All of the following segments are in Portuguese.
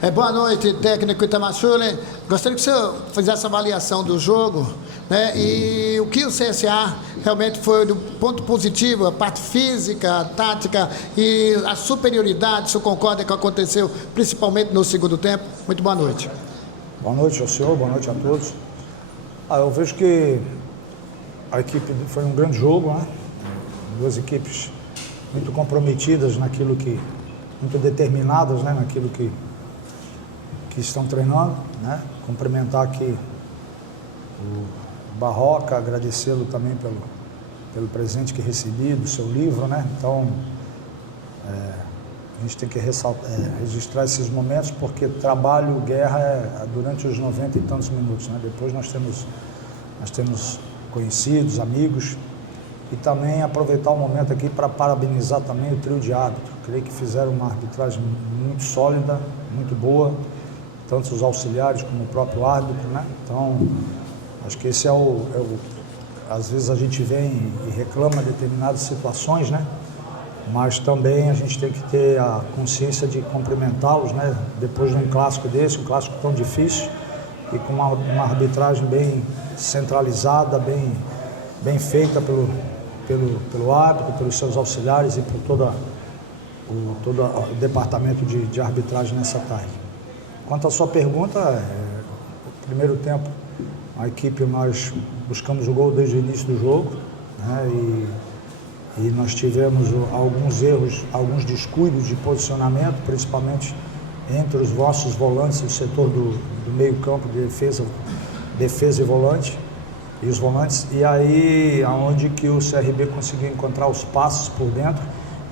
Boa noite, técnico Itamar Schullen. Gostaria que o senhor fizesse a avaliação do jogo, né? E o que o CSA realmente foi do ponto positivo, a parte física, a tática e a superioridade, o senhor concorda que aconteceu principalmente no segundo tempo? Muito boa noite. Boa noite ao senhor, boa noite a todos. Eu vejo que a equipe foi um grande jogo, né? Duas equipes muito comprometidas naquilo que, muito determinadas, né? Naquilo que estão treinando, né? Cumprimentar aqui o Barroca, agradecê-lo também pelo presente que recebi, do seu livro, né? Então, a gente tem que registrar esses momentos, porque trabalho, guerra é durante os 90 e tantos minutos, né? Depois nós temos conhecidos, amigos, e também aproveitar o momento aqui para parabenizar também o trio de árbitro. Creio que fizeram uma arbitragem muito sólida, muito boa, tanto os auxiliares como o próprio árbitro, né? Então, acho que esse às vezes a gente vem e reclama determinadas situações, né? Mas também a gente tem que ter a consciência de cumprimentá-los, né? Depois de um clássico desse, um clássico tão difícil, e com uma arbitragem bem centralizada, bem feita pelo árbitro, pelos seus auxiliares e por todo o departamento de arbitragem nessa tarde. Quanto à sua pergunta, no primeiro tempo, a equipe, nós buscamos o gol desde o início do jogo, né? E nós tivemos alguns erros, alguns descuidos de posicionamento, principalmente entre os vossos volantes, o setor do meio campo de defesa e volante, e os volantes, e aí aonde que o CRB conseguiu encontrar os passos por dentro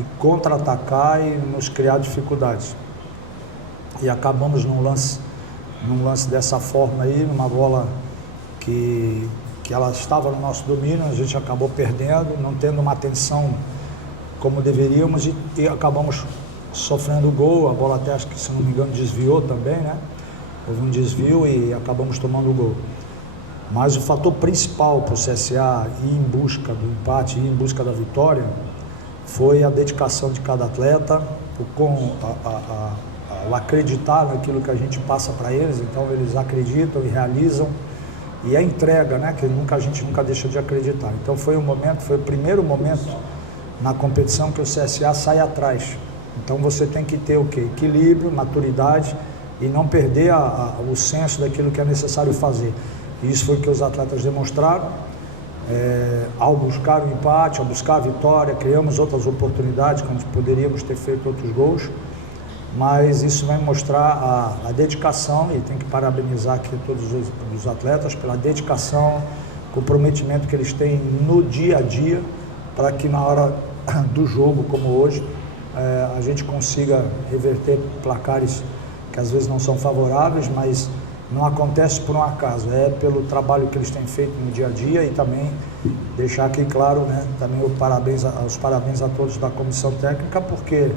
e contra-atacar e nos criar dificuldades. E acabamos num lance dessa forma aí, numa bola que ela estava no nosso domínio, a gente acabou perdendo, não tendo uma atenção como deveríamos e acabamos sofrendo o gol. A bola até, acho que, se não me engano, desviou também, né? Houve um desvio e acabamos tomando o gol. Mas o fator principal para o CSA ir em busca do empate, ir em busca da vitória, foi a dedicação de cada atleta, o acreditar naquilo que a gente passa para eles. Então eles acreditam e realizam, e a entrega, né, que a gente nunca deixa de acreditar. Então foi o primeiro momento na competição que o CSA sai atrás. Então você tem que ter o quê? Equilíbrio, maturidade e não perder o senso daquilo que é necessário fazer. E isso foi o que os atletas demonstraram. Ao buscar o empate, ao buscar a vitória, criamos outras oportunidades onde poderíamos ter feito outros gols. Mas isso vai mostrar a dedicação, e tem que parabenizar aqui todos os atletas pela dedicação, comprometimento que eles têm no dia a dia, para que na hora do jogo, como hoje, a gente consiga reverter placares que às vezes não são favoráveis, mas não acontece por um acaso, é pelo trabalho que eles têm feito no dia a dia. E também deixar aqui claro, né, também os parabéns a todos da comissão técnica, porque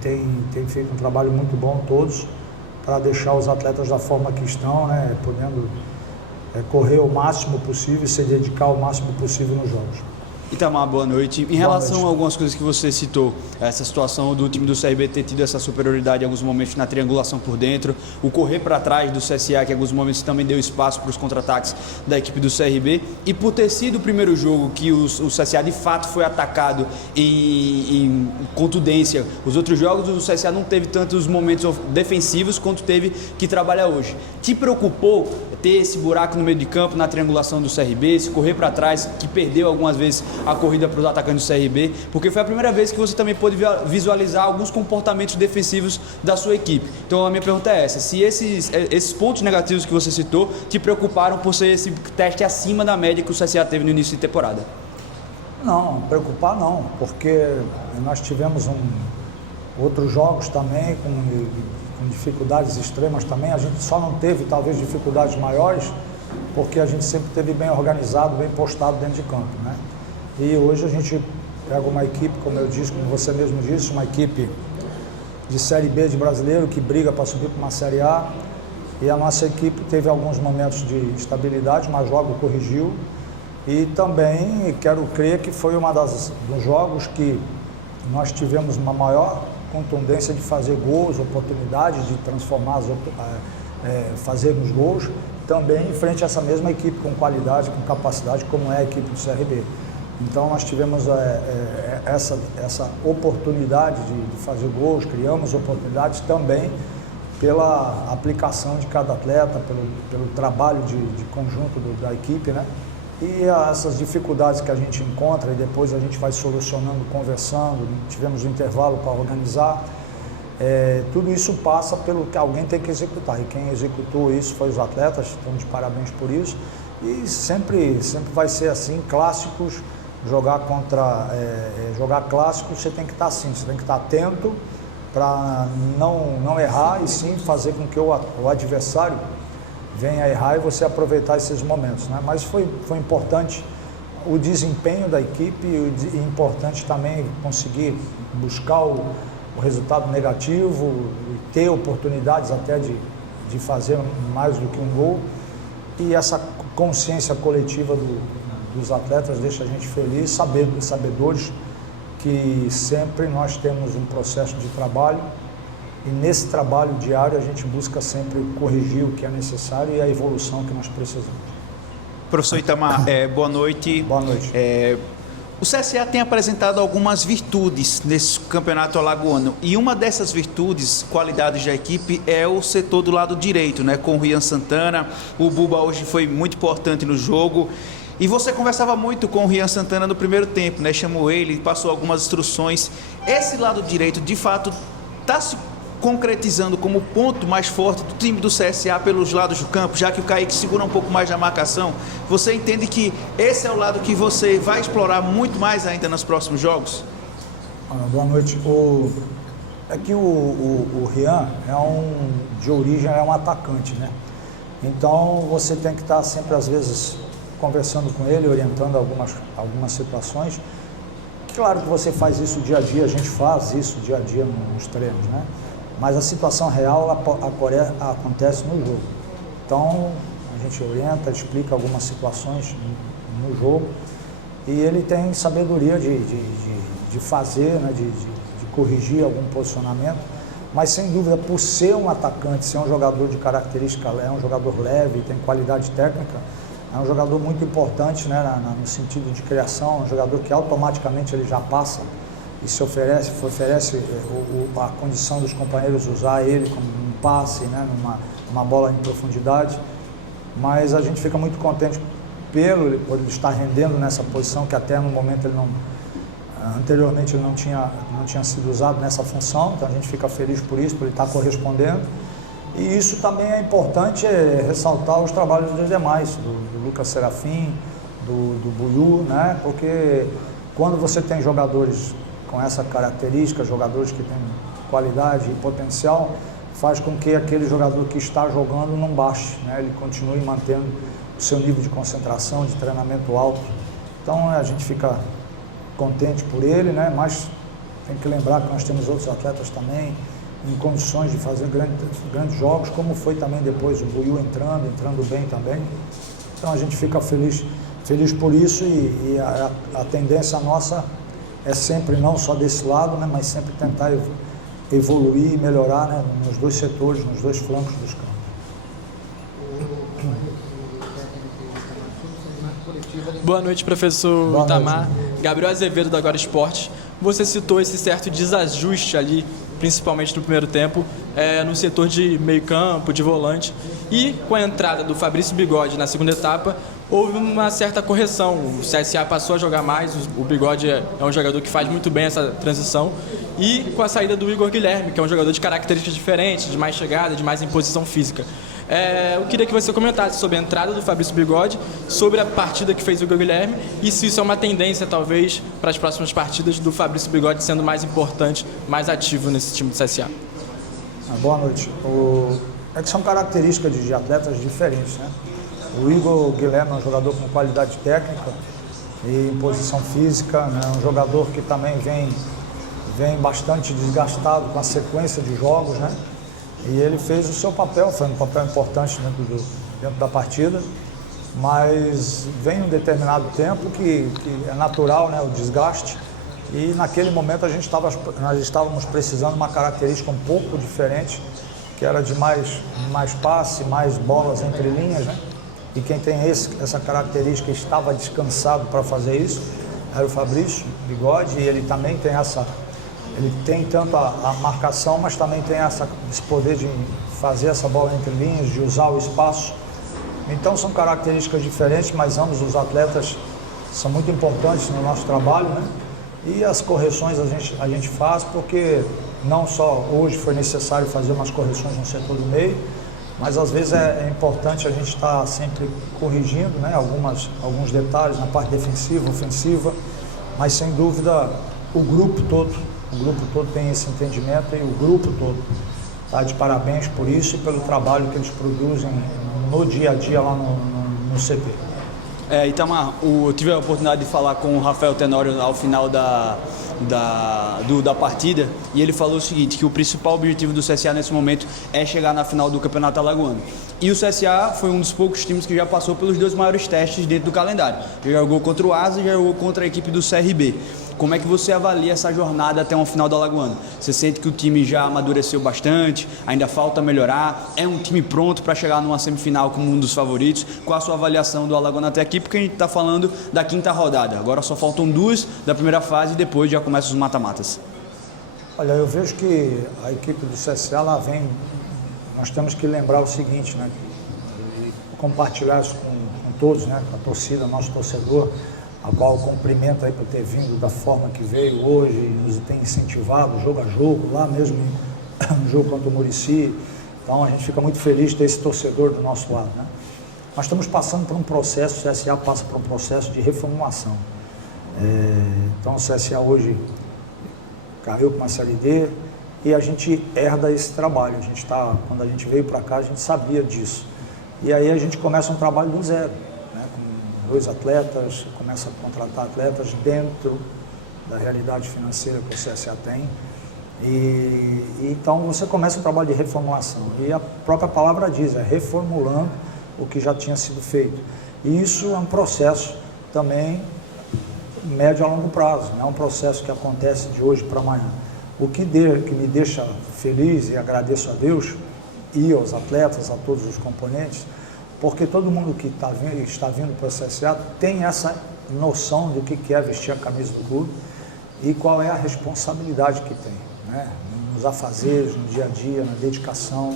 tem feito um trabalho muito bom todos, para deixar os atletas da forma que estão, né, podendo correr o máximo possível e se dedicar o máximo possível nos jogos. Itamar, boa noite. Em relação a algumas coisas que você citou, essa situação do time do CRB ter tido essa superioridade em alguns momentos na triangulação por dentro, o correr para trás do CSA, que em alguns momentos também deu espaço para os contra-ataques da equipe do CRB, e por ter sido o primeiro jogo que o CSA de fato foi atacado em contundência. Os outros jogos o CSA não teve tantos momentos defensivos quanto teve que trabalhar hoje. Te preocupou ter esse buraco no meio de campo na triangulação do CRB, esse correr para trás, que perdeu algumas vezes a corrida para os atacantes do CRB, porque foi a primeira vez que você também pôde visualizar alguns comportamentos defensivos da sua equipe. Então a minha pergunta é essa: se esses pontos negativos que você citou te preocuparam por ser esse teste acima da média que o CSA teve no início de temporada? Não, preocupar não, porque nós tivemos outros jogos também com dificuldades extremas também. A gente só não teve talvez dificuldades maiores porque a gente sempre esteve bem organizado, bem postado dentro de campo, né? E hoje a gente pega uma equipe, como eu disse, como você mesmo disse, uma equipe de Série B de brasileiro que briga para subir para uma Série A, e a nossa equipe teve alguns momentos de instabilidade, mas logo corrigiu. E também quero crer que foi dos jogos que nós tivemos uma maior contundência de fazer gols, oportunidade de transformar, fazermos gols, também em frente a essa mesma equipe com qualidade, com capacidade, como é a equipe do CRB. Então nós tivemos essa oportunidade de fazer gols, criamos oportunidades também pela aplicação de cada atleta, pelo trabalho de conjunto da equipe, né? E essas dificuldades que a gente encontra e depois a gente vai solucionando, conversando, tivemos um intervalo para organizar, tudo isso passa pelo que alguém tem que executar, e quem executou isso foi os atletas, estamos de parabéns por isso, e sempre vai ser assim, clássicos, jogar clássicos, você tem que estar assim, você tem que estar atento para não errar e sim fazer com que o adversário venha a errar e você aproveitar esses momentos, né? Mas foi importante o desempenho da equipe e importante também conseguir buscar o resultado negativo e ter oportunidades até de fazer mais do que um gol, e essa consciência coletiva dos atletas deixa a gente feliz, sabedores que sempre nós temos um processo de trabalho e nesse trabalho diário a gente busca sempre corrigir o que é necessário e a evolução que nós precisamos. Professor Itamar, boa noite. Boa noite. O CSA tem apresentado algumas virtudes nesse campeonato alagoano e uma dessas virtudes, qualidades da equipe, é o setor do lado direito, né? Com o Rian Santana, o Buba hoje foi muito importante no jogo. E você conversava muito com o Rian Santana no primeiro tempo, né? Chamou ele, passou algumas instruções. Esse lado direito, de fato, está se concretizando como ponto mais forte do time do CSA pelos lados do campo, já que o Kaique segura um pouco mais da marcação. Você entende que esse é o lado que você vai explorar muito mais ainda nos próximos jogos? Boa noite. É que o Rian de origem é um atacante, né? Então você tem que estar sempre, às vezes, conversando com ele, orientando algumas situações. Claro que você faz isso dia a dia, a gente faz isso dia a dia nos treinos, né? Mas a situação real acontece no jogo. Então a gente orienta, explica algumas situações no jogo e ele tem sabedoria de fazer, né? de corrigir algum posicionamento, mas sem dúvida, por ser um atacante, ser um jogador de característica, é um jogador leve, tem qualidade técnica, é um jogador muito importante, né, no sentido de criação, um jogador que automaticamente ele já passa e se oferece a condição dos companheiros usar ele como um passe, né, uma bola em profundidade, mas a gente fica muito contente por ele estar rendendo nessa posição, que até no momento anteriormente ele não tinha sido usado nessa função, então a gente fica feliz por isso, por ele estar correspondendo. E isso também é importante ressaltar os trabalhos dos demais, do Lucas Serafim, do Buiú, né? Porque quando você tem jogadores com essa característica, jogadores que têm qualidade e potencial, faz com que aquele jogador que está jogando não baixe, né? Ele continue mantendo o seu nível de concentração, de treinamento alto. Então a gente fica contente por ele, né? Mas tem que lembrar que nós temos outros atletas também em condições de fazer grandes jogos, como foi também depois o Buiú entrando bem também. Então a gente fica feliz por isso e a tendência nossa é sempre, não só desse lado, né, mas sempre tentar evoluir e melhorar, né, nos dois setores, nos dois flancos dos campos. Boa noite, professor Itamar. Gabriel Azevedo, da Agora Esporte. Você citou esse certo desajuste ali, principalmente no primeiro tempo, no setor de meio campo, de volante. E com a entrada do Fabrício Bigode na segunda etapa, houve uma certa correção. O CSA passou a jogar mais, o Bigode é um jogador que faz muito bem essa transição. E com a saída do Igor Guilherme, que é um jogador de características diferentes, de mais chegada, de mais imposição física. Eu queria que você comentasse sobre a entrada do Fabrício Bigode, sobre a partida que fez o Igor Guilherme e se isso é uma tendência, talvez, para as próximas partidas do Fabrício Bigode sendo mais importante, mais ativo nesse time do CSA. Boa noite. É que são características de atletas diferentes, né? O Igor Guilherme é um jogador com qualidade técnica e imposição física, né? Um jogador que também vem bastante desgastado com a sequência de jogos, né? E ele fez o seu papel, foi um papel importante dentro da partida, mas vem um determinado tempo que é natural, né, o desgaste, E naquele momento nós estávamos precisando de uma característica um pouco diferente, que era de mais passe, mais bolas entre linhas, né? E quem tem essa característica estava descansado para fazer isso, era o Fabrício Bigode, e ele também tem ele tem tanto a marcação, mas também tem esse poder de fazer essa bola entre linhas, de usar o espaço. Então são características diferentes, mas ambos os atletas são muito importantes no nosso trabalho, né? E as correções a gente faz porque não só hoje foi necessário fazer umas correções no setor do meio, mas às vezes é importante a gente estar sempre corrigindo, né? Alguns detalhes na parte defensiva, ofensiva, mas sem dúvida o grupo todo tem esse entendimento e o grupo todo está de parabéns por isso e pelo trabalho que eles produzem no dia a dia lá no CP. Itamar, eu tive a oportunidade de falar com o Rafael Tenório ao final da partida e ele falou o seguinte, que o principal objetivo do CSA nesse momento é chegar na final do Campeonato Alagoano. E o CSA foi um dos poucos times que já passou pelos 2 maiores testes dentro do calendário. Já jogou contra o Asa e já jogou contra a equipe do CRB. Como é que você avalia essa jornada até uma final do Alagoano? Você sente que o time já amadureceu bastante, ainda falta melhorar? É um time pronto para chegar numa semifinal como um dos favoritos? Qual a sua avaliação do Alagoano até aqui? Porque a gente está falando da 5ª rodada. Agora só faltam 2 da primeira fase e depois já começam os mata-matas. Olha, eu vejo que a equipe do CSA, nós temos que lembrar o seguinte, né? E compartilhar isso com todos, né? Com a torcida, nosso torcedor, a qual eu cumprimento aí por ter vindo da forma que veio hoje, nos tem incentivado jogo a jogo, lá mesmo no jogo contra o Muricy. Então a gente fica muito feliz de ter esse torcedor do nosso lado, né? Nós estamos passando por um processo, o CSA passa por um processo de reformulação. Então o CSA hoje caiu com a Série D e a gente herda esse trabalho. Quando a gente veio para cá, a gente sabia disso. E aí a gente começa um trabalho do zero, né? Com 2 atletas, começa a contratar atletas dentro da realidade financeira que o CSA tem. E então você começa um trabalho de reformulação. E a própria palavra diz, é reformulando o que já tinha sido feito. E isso é um processo também médio a longo prazo, não é um processo que acontece de hoje para amanhã. O que me deixa feliz e agradeço a Deus e aos atletas, a todos os componentes, porque todo mundo que está vindo para o CSA tem essa noção do que é vestir a camisa do clube e qual é a responsabilidade que tem, né? Nos afazeres, no dia a dia, na dedicação,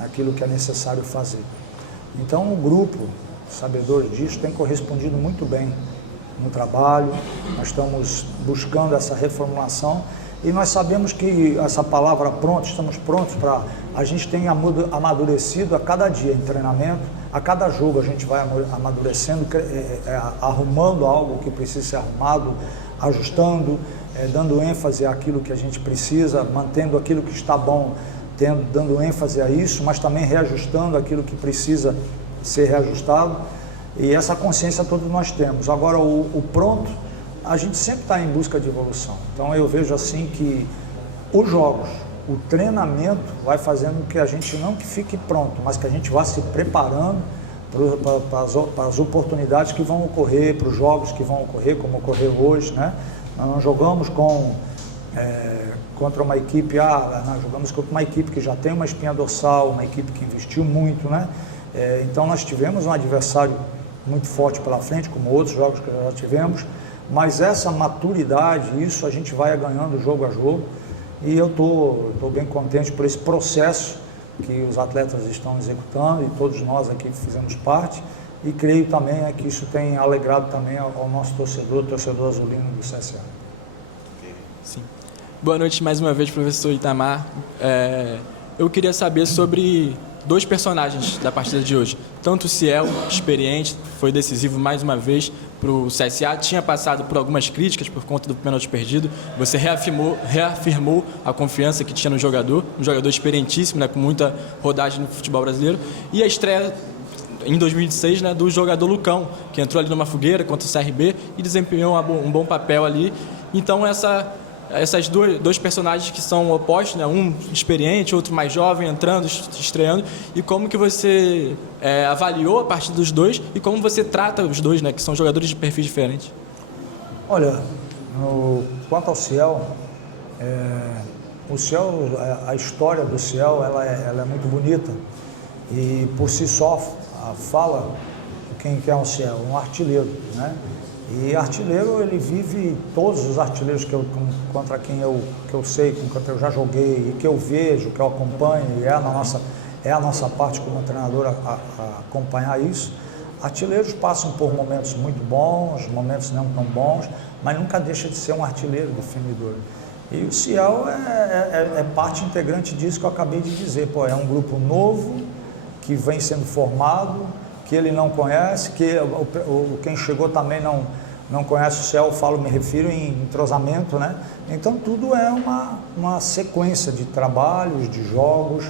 naquilo que é necessário fazer. Então o grupo, sabedor disso, tem correspondido muito bem no trabalho, nós estamos buscando essa reformulação e nós sabemos que essa palavra pronto, estamos prontos para... A gente tem amadurecido a cada dia em treinamento, a cada jogo a gente vai amadurecendo, arrumando algo que precisa ser arrumado, ajustando, dando ênfase àquilo que a gente precisa, mantendo aquilo que está bom, dando ênfase a isso, mas também reajustando aquilo que precisa ser reajustado. E essa consciência toda nós temos. Agora, o pronto, a gente sempre está em busca de evolução. Então, eu vejo assim que os jogos, o treinamento vai fazendo que a gente não que fique pronto, mas que a gente vá se preparando para as oportunidades que vão ocorrer, para os jogos que vão ocorrer, como ocorreu hoje, né? Nós não jogamos contra uma equipe, nós jogamos contra uma equipe que já tem uma espinha dorsal, uma equipe que investiu muito, né? Então, nós tivemos um adversário muito forte pela frente, como outros jogos que já tivemos, mas essa maturidade, isso a gente vai ganhando jogo a jogo e eu estou bem contente por esse processo que os atletas estão executando e todos nós aqui fizemos parte e creio também que isso tem alegrado também ao nosso torcedor azulino do CSA. Sim. Boa noite mais uma vez, professor Itamar. Eu queria saber sobre 2 personagens da partida de hoje. Tanto o Ciel, experiente, foi decisivo mais uma vez para o CSA, tinha passado por algumas críticas por conta do pênalti perdido. Você reafirmou a confiança que tinha no jogador, um jogador experientíssimo, né, com muita rodagem no futebol brasileiro. E a estreia em 2016, né, do jogador Lucão, que entrou ali numa fogueira contra o CRB e desempenhou um bom papel ali. Então, essas dois personagens que são opostos, né? Um experiente, outro mais jovem, entrando, estreando, e como que você avaliou a partida dos dois e como você trata os dois, né? Que são jogadores de perfis diferentes? Olha, Quanto ao Ciel, o Ciel, a história do Ciel, ela é muito bonita e por si só fala quem é um Ciel, um artilheiro, né? E artilheiro, ele vive, todos os artilheiros contra quem eu sei, com quem eu já joguei, e que eu vejo, que eu acompanho, e é a nossa parte como treinador a acompanhar isso. Artilheiros passam por momentos muito bons, momentos não tão bons, mas nunca deixa de ser um artilheiro definidor. E o Ciel é parte integrante disso que eu acabei de dizer. É um grupo novo, que vem sendo formado, que ele não conhece, que quem chegou também não conhece o Ciel, me refiro em entrosamento, né? Então tudo é uma sequência de trabalhos, de jogos,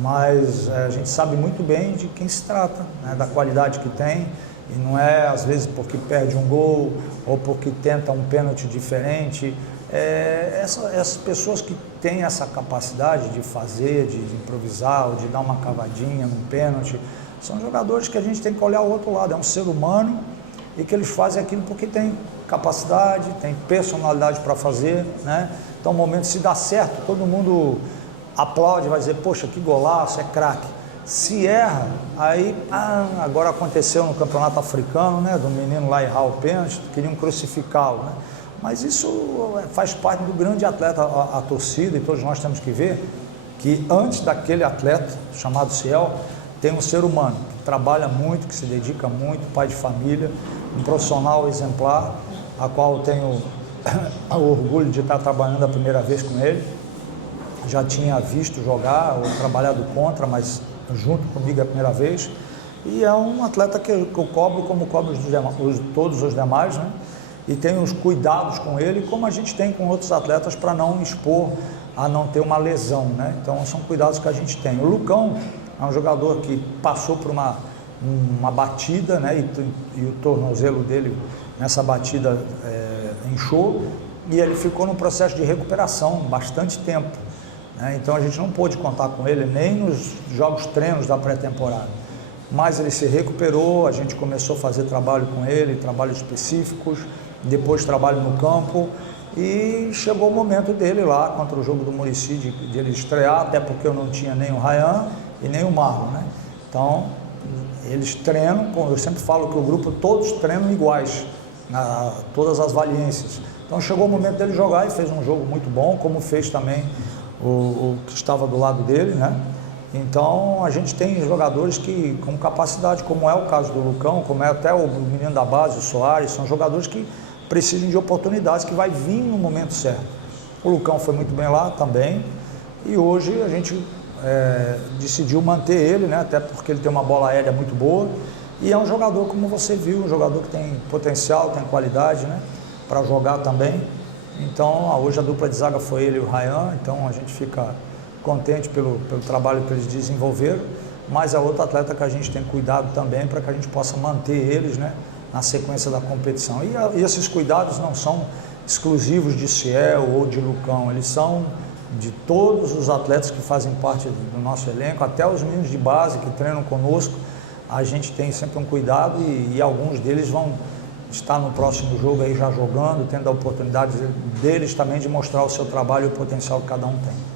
mas a gente sabe muito bem de quem se trata, né? Da qualidade que tem, e não é às vezes porque perde um gol ou porque tenta um pênalti diferente. Essas pessoas que têm essa capacidade de fazer, de improvisar ou de dar uma cavadinha num pênalti, são jogadores que a gente tem que olhar o outro lado. É um ser humano e que eles fazem aquilo porque tem capacidade, tem personalidade para fazer, né? Então, no momento, se dá certo, todo mundo aplaude, vai dizer, poxa, que golaço, é craque. Se erra, aí, agora aconteceu no campeonato africano, né? Do menino lá errar o pênalti, queriam crucificá-lo, né? Mas isso faz parte do grande atleta, a torcida, e todos nós temos que ver que antes daquele atleta, chamado Ciel, tem um ser humano que trabalha muito, que se dedica muito, pai de família, um profissional exemplar, a qual eu tenho o orgulho de estar trabalhando a primeira vez com ele. Já tinha visto jogar ou trabalhado contra, mas junto comigo é a primeira vez. E é um atleta que eu cobro como cobro todos os demais, né? E tenho os cuidados com ele, como a gente tem com outros atletas, para não expor a não ter uma lesão, né? Então são cuidados que a gente tem. O Lucão é um jogador que passou por uma batida, né? E o tornozelo dele nessa batida inchou, e ele ficou num processo de recuperação bastante tempo, né? Então a gente não pôde contar com ele nem nos jogos treinos da pré-temporada, mas ele se recuperou, a gente começou a fazer trabalho com ele, trabalhos específicos, depois trabalho no campo, e chegou o momento dele lá contra o jogo do Muricy de ele estrear, até porque eu não tinha nem o Ryan e nem o Marlon, né? Então eles treinam, eu sempre falo que o grupo todos treinam iguais, todas as valiências. Então chegou o momento dele jogar e fez um jogo muito bom, como fez também o que estava do lado dele, né? Então a gente tem jogadores que com capacidade, como é o caso do Lucão, como é até o menino da base, o Soares, são jogadores que precisam de oportunidades, que vai vir no momento certo. O Lucão foi muito bem lá também, e hoje a gente decidiu manter ele, né? Até porque ele tem uma bola aérea muito boa, e é um jogador, como você viu, um jogador que tem potencial, tem qualidade, né? Para jogar também. Então hoje a dupla de zaga foi ele e o Ryan, então a gente fica contente pelo trabalho que eles desenvolveram, mas é outro atleta que a gente tem cuidado também para que a gente possa manter eles, né, na sequência da competição. E esses cuidados não são exclusivos de Ciel ou de Lucão, eles são de todos os atletas que fazem parte do nosso elenco, até os meninos de base que treinam conosco. A gente tem sempre um cuidado e alguns deles vão estar no próximo jogo aí já jogando, tendo a oportunidade deles também de mostrar o seu trabalho e o potencial que cada um tem.